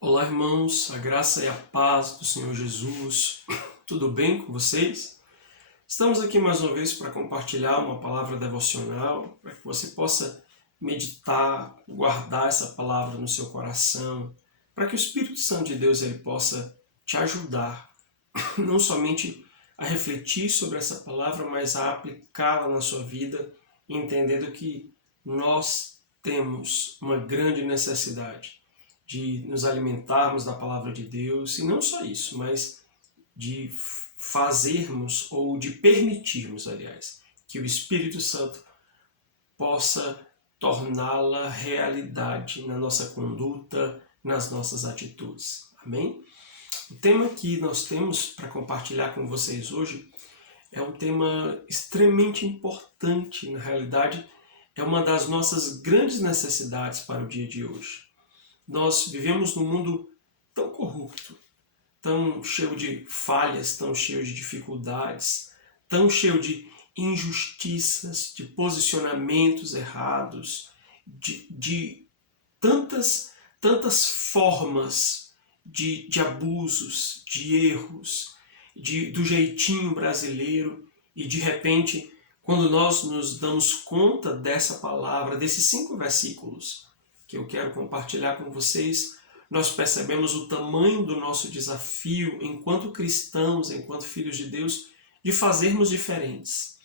Olá, irmãos, a graça e a paz do Senhor Jesus. Tudo bem com vocês? Estamos aqui mais uma vez para compartilhar uma palavra devocional, para que você possa meditar, guardar essa palavra no seu coração, para que o Espírito Santo de Deus ele possa te ajudar, não somente a refletir sobre essa palavra, mas a aplicá-la na sua vida, entendendo que nós temos uma grande necessidade de nos alimentarmos da palavra de Deus, e não só isso, mas de fazermos ou de permitirmos, aliás, que o Espírito Santo possa torná-la realidade na nossa conduta, nas nossas atitudes. Amém? O tema que nós temos para compartilhar com vocês hoje é um tema extremamente importante, na realidade, é uma das nossas grandes necessidades para o dia de hoje. Nós vivemos num mundo tão corrupto, tão cheio de falhas, tão cheio de dificuldades, tão cheio de injustiças, de posicionamentos errados, de tantas formas de abusos, de erros, do jeitinho brasileiro, e de repente, quando nós nos damos conta dessa palavra, desses 5 versículos, que eu quero compartilhar com vocês, nós percebemos o tamanho do nosso desafio enquanto cristãos, enquanto filhos de Deus, de fazermos diferentes.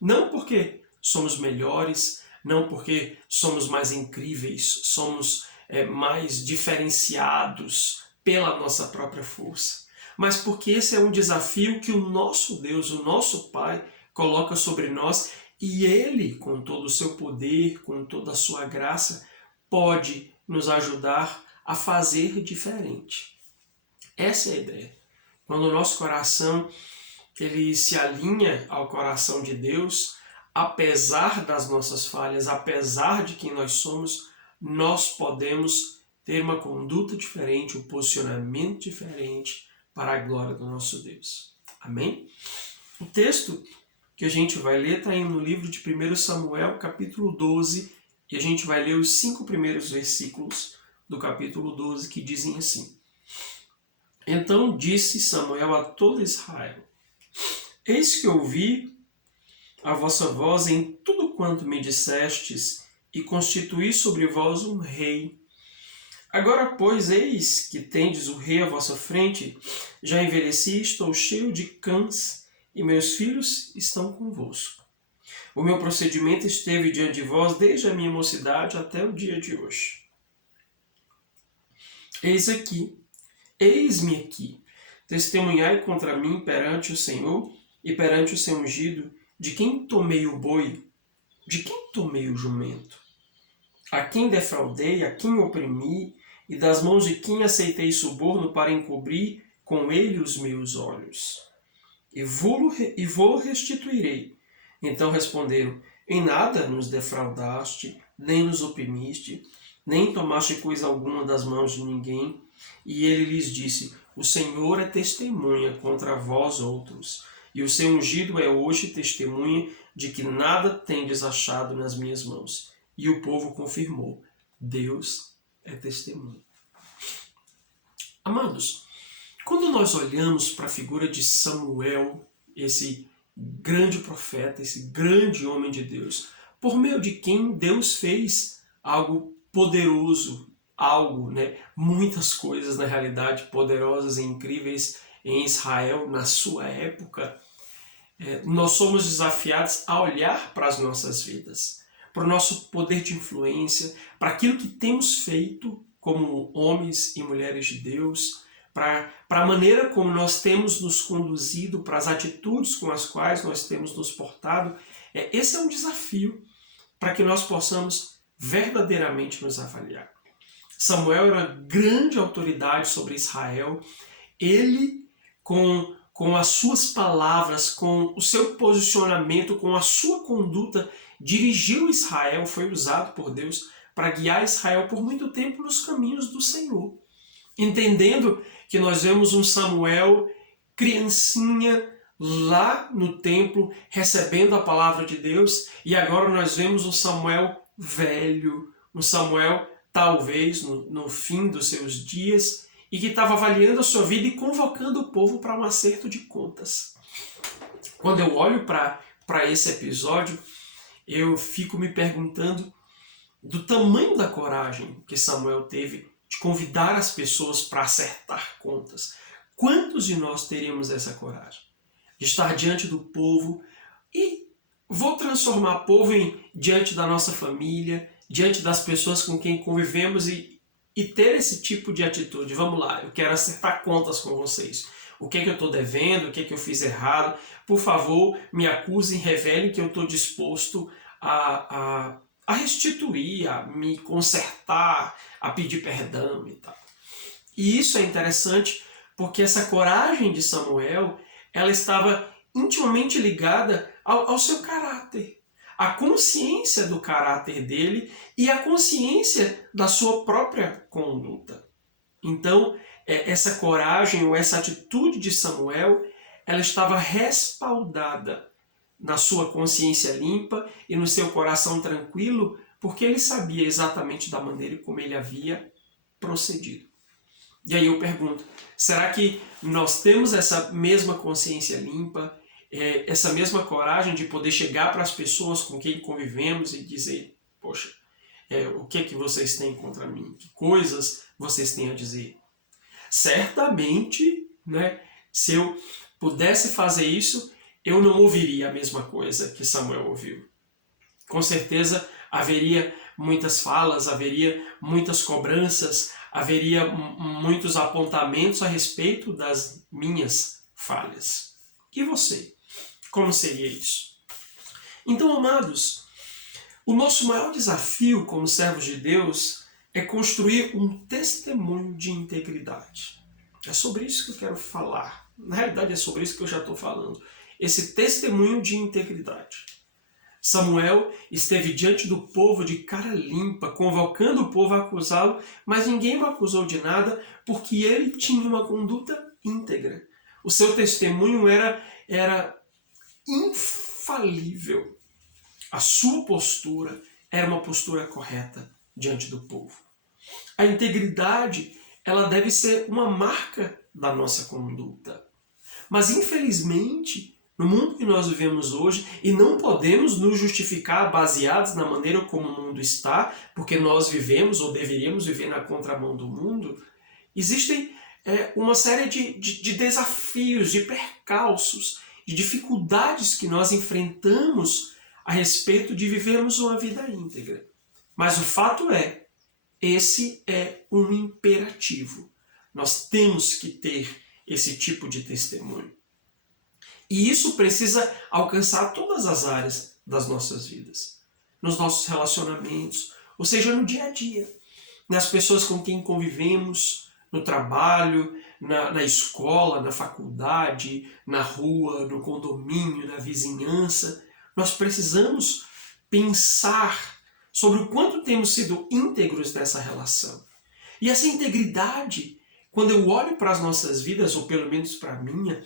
Não porque somos melhores, não porque somos mais incríveis, somos mais diferenciados pela nossa própria força, mas porque esse é um desafio que o nosso Deus, o nosso Pai, coloca sobre nós, e Ele, com todo o seu poder, com toda a sua graça, pode nos ajudar a fazer diferente. Essa é a ideia. Quando o nosso coração ele se alinha ao coração de Deus, apesar das nossas falhas, apesar de quem nós somos, nós podemos ter uma conduta diferente, um posicionamento diferente para a glória do nosso Deus. Amém? O texto que a gente vai ler está no livro de 1 Samuel, capítulo 12, e a gente vai ler os 5 primeiros versículos do capítulo 12, que dizem assim: Então disse Samuel a todo Israel: Eis que ouvi a vossa voz em tudo quanto me dissestes, e constituí sobre vós um rei. Agora, pois, eis que tendes o rei à vossa frente, já envelheci, estou cheio de cãs, e meus filhos estão convosco. O meu procedimento esteve diante de vós desde a minha mocidade até o dia de hoje. Eis-me aqui, testemunhai contra mim perante o Senhor e perante o seu ungido, de quem tomei o boi, de quem tomei o jumento, a quem defraudei, a quem oprimi, e das mãos de quem aceitei suborno para encobrir com ele os meus olhos. E vou restituirei. Então responderam: Em nada nos defraudaste, nem nos oprimiste, nem tomaste coisa alguma das mãos de ninguém. E ele lhes disse: O Senhor é testemunha contra vós outros, e o seu ungido é hoje testemunha de que nada tendes achado nas minhas mãos. E o povo confirmou: Deus é testemunha. Amados, quando nós olhamos para a figura de Samuel, esse grande profeta, esse grande homem de Deus, por meio de quem Deus fez algo poderoso, muitas coisas na realidade poderosas e incríveis em Israel na sua época, nós somos desafiados a olhar para as nossas vidas, para o nosso poder de influência, para aquilo que temos feito como homens e mulheres de Deus, para a maneira como nós temos nos conduzido, para as atitudes com as quais nós temos nos portado. Esse é um desafio para que nós possamos verdadeiramente nos avaliar. Samuel era grande autoridade sobre Israel. Ele, com as suas palavras, com o seu posicionamento, com a sua conduta, dirigiu Israel, foi usado por Deus para guiar Israel por muito tempo nos caminhos do Senhor. Entendendo que nós vemos um Samuel criancinha lá no templo recebendo a palavra de Deus, e agora nós vemos um Samuel velho, um Samuel talvez no fim dos seus dias, e que estava avaliando a sua vida e convocando o povo para um acerto de contas. Quando eu olho para esse episódio, eu fico me perguntando do tamanho da coragem que Samuel teve de convidar as pessoas para acertar contas. Quantos de nós teríamos essa coragem? De estar diante do povo e vou transformar o povo diante da nossa família, diante das pessoas com quem convivemos e ter esse tipo de atitude. Vamos lá, eu quero acertar contas com vocês. O que é que eu estou devendo? O que é que eu fiz errado? Por favor, me acusem, revelem que eu estou disposto a restituir, a me consertar, a pedir perdão e tal. E isso é interessante porque essa coragem de Samuel, ela estava intimamente ligada ao seu caráter, à consciência do caráter dele e à consciência da sua própria conduta. Então, essa coragem ou essa atitude de Samuel, ela estava respaldada na sua consciência limpa e no seu coração tranquilo, porque ele sabia exatamente da maneira como ele havia procedido. E aí eu pergunto, será que nós temos essa mesma consciência limpa, essa mesma coragem de poder chegar para as pessoas com quem convivemos e dizer, poxa, o que é que vocês têm contra mim? Que coisas vocês têm a dizer? Certamente, né, se eu pudesse fazer isso, eu não ouviria a mesma coisa que Samuel ouviu. Com certeza haveria muitas falas, haveria muitas cobranças, haveria muitos apontamentos a respeito das minhas falhas. E você? Como seria isso? Então, amados, o nosso maior desafio como servos de Deus é construir um testemunho de integridade. É sobre isso que eu quero falar. Na realidade, é sobre isso que eu já estou falando. Esse testemunho de integridade. Samuel esteve diante do povo de cara limpa, convocando o povo a acusá-lo, mas ninguém o acusou de nada porque ele tinha uma conduta íntegra. O seu testemunho era infalível. A sua postura era uma postura correta diante do povo. A integridade, ela deve ser uma marca da nossa conduta. Mas, infelizmente, no mundo que nós vivemos hoje, e não podemos nos justificar baseados na maneira como o mundo está, porque nós vivemos ou deveríamos viver na contramão do mundo, existem uma série de desafios, de percalços, de dificuldades que nós enfrentamos a respeito de vivermos uma vida íntegra. Mas o fato é, esse é um imperativo. Nós temos que ter esse tipo de testemunho. E isso precisa alcançar todas as áreas das nossas vidas. Nos nossos relacionamentos, ou seja, no dia a dia. Nas pessoas com quem convivemos, no trabalho, na escola, na faculdade, na rua, no condomínio, na vizinhança. Nós precisamos pensar sobre o quanto temos sido íntegros nessa relação. E essa integridade, quando eu olho para as nossas vidas, ou pelo menos para a minha,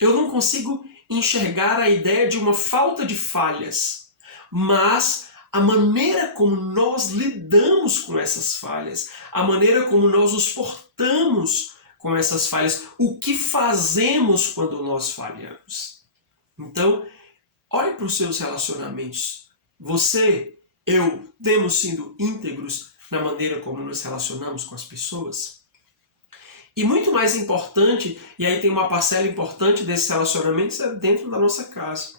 eu não consigo enxergar a ideia de uma falta de falhas, mas a maneira como nós lidamos com essas falhas, a maneira como nós nos portamos com essas falhas, o que fazemos quando nós falhamos. Então, olhe para os seus relacionamentos. Você, eu, temos sido íntegros na maneira como nos relacionamos com as pessoas? E muito mais importante, e aí tem uma parcela importante desses relacionamentos, é dentro da nossa casa.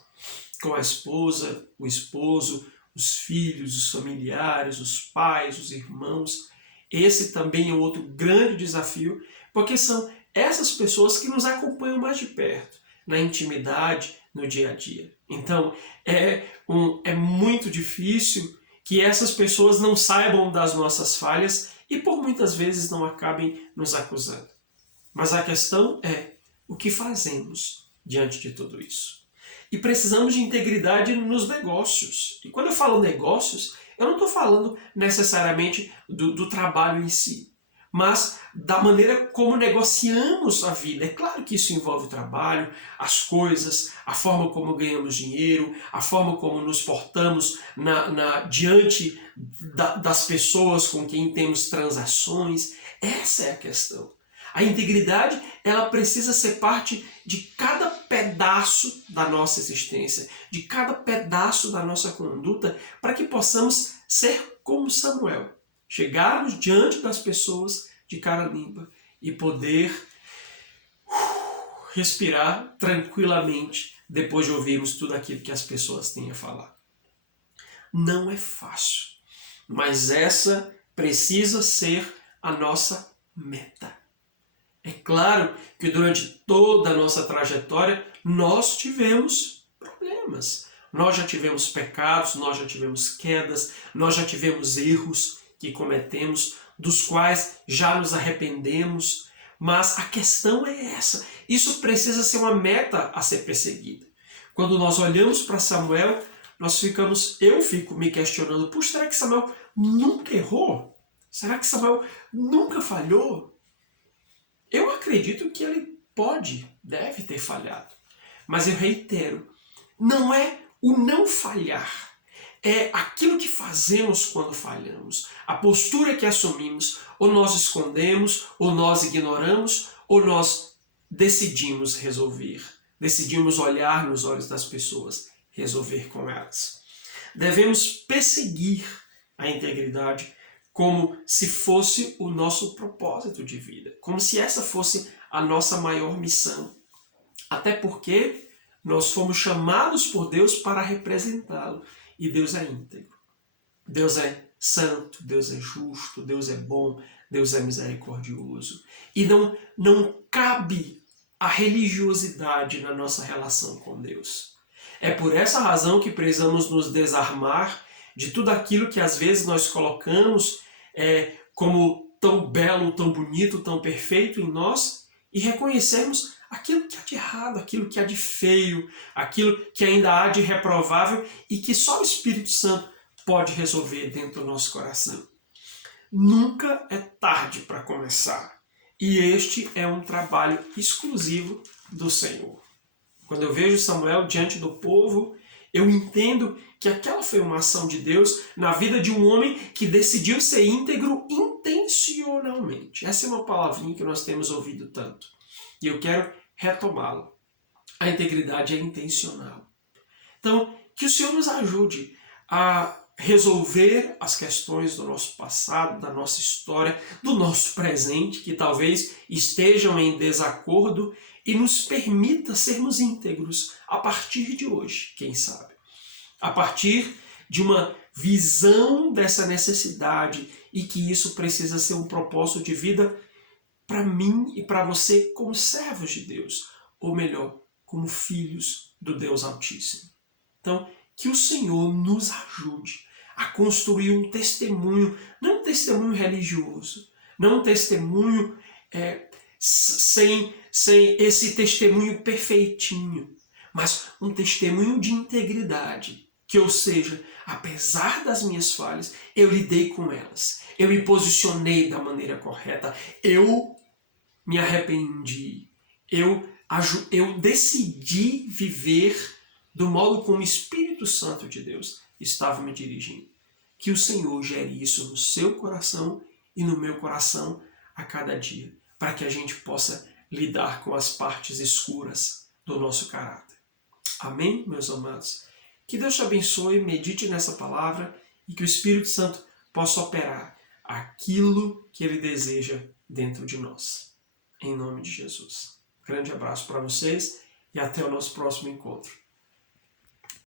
Com a esposa, o esposo, os filhos, os familiares, os pais, os irmãos. Esse também é outro grande desafio, porque são essas pessoas que nos acompanham mais de perto, na intimidade, no dia a dia. Então, é muito difícil que essas pessoas não saibam das nossas falhas e por muitas vezes não acabem nos acusando. Mas a questão é o que fazemos diante de tudo isso. E precisamos de integridade nos negócios. E quando eu falo negócios, eu não estou falando necessariamente do trabalho em si, mas da maneira como negociamos a vida. É claro que isso envolve o trabalho, as coisas, a forma como ganhamos dinheiro, a forma como nos portamos diante das pessoas com quem temos transações. Essa é a questão. A integridade, ela precisa ser parte de cada pedaço da nossa existência, de cada pedaço da nossa conduta, para que possamos ser como Samuel. Chegarmos diante das pessoas de cara limpa e poder respirar tranquilamente depois de ouvirmos tudo aquilo que as pessoas têm a falar. Não é fácil, mas essa precisa ser a nossa meta. É claro que durante toda a nossa trajetória nós tivemos problemas. Nós já tivemos pecados, nós já tivemos quedas, nós já tivemos erros que cometemos, dos quais já nos arrependemos. Mas a questão é essa. Isso precisa ser uma meta a ser perseguida. Quando nós olhamos para Samuel, eu fico me questionando, puxa, será que Samuel nunca errou? Será que Samuel nunca falhou? Eu acredito que ele deve ter falhado. Mas eu reitero, não é o não falhar, é aquilo que fazemos quando falhamos, a postura que assumimos, ou nós escondemos, ou nós ignoramos, ou nós decidimos resolver, decidimos olhar nos olhos das pessoas, resolver com elas. Devemos perseguir a integridade como se fosse o nosso propósito de vida, como se essa fosse a nossa maior missão. Até porque nós fomos chamados por Deus para representá-lo, e Deus é íntegro. Deus é santo, Deus é justo, Deus é bom, Deus é misericordioso. E não cabe a religiosidade na nossa relação com Deus. É por essa razão que precisamos nos desarmar de tudo aquilo que às vezes nós colocamos como tão belo, tão bonito, tão perfeito em nós, e reconhecermos aquilo que há de errado, aquilo que há de feio, aquilo que ainda há de reprovável e que só o Espírito Santo pode resolver dentro do nosso coração. Nunca é tarde para começar, e este é um trabalho exclusivo do Senhor. Quando eu vejo Samuel diante do povo, eu entendo que aquela foi uma ação de Deus na vida de um homem que decidiu ser íntegro intencionalmente. Essa é uma palavrinha que nós temos ouvido tanto. E eu quero retomá-la. A integridade é intencional. Então, que o Senhor nos ajude a resolver as questões do nosso passado, da nossa história, do nosso presente, que talvez estejam em desacordo, e nos permita sermos íntegros a partir de hoje, quem sabe. A partir de uma visão dessa necessidade e que isso precisa ser um propósito de vida para mim e para você como servos de Deus, ou melhor, como filhos do Deus Altíssimo. Então, que o Senhor nos ajude a construir um testemunho, não um testemunho religioso, não um testemunho sem esse testemunho perfeitinho, mas um testemunho de integridade, que, ou seja, apesar das minhas falhas, eu lidei com elas, eu me posicionei da maneira correta, eu me arrependi, eu decidi viver do modo como o Espírito Santo de Deus estava me dirigindo. Que o Senhor gere isso no seu coração e no meu coração a cada dia, para que a gente possa lidar com as partes escuras do nosso caráter. Amém, meus amados? Que Deus te abençoe, medite nessa palavra e que o Espírito Santo possa operar aquilo que Ele deseja dentro de nós. Em nome de Jesus. Grande abraço para vocês e até o nosso próximo encontro.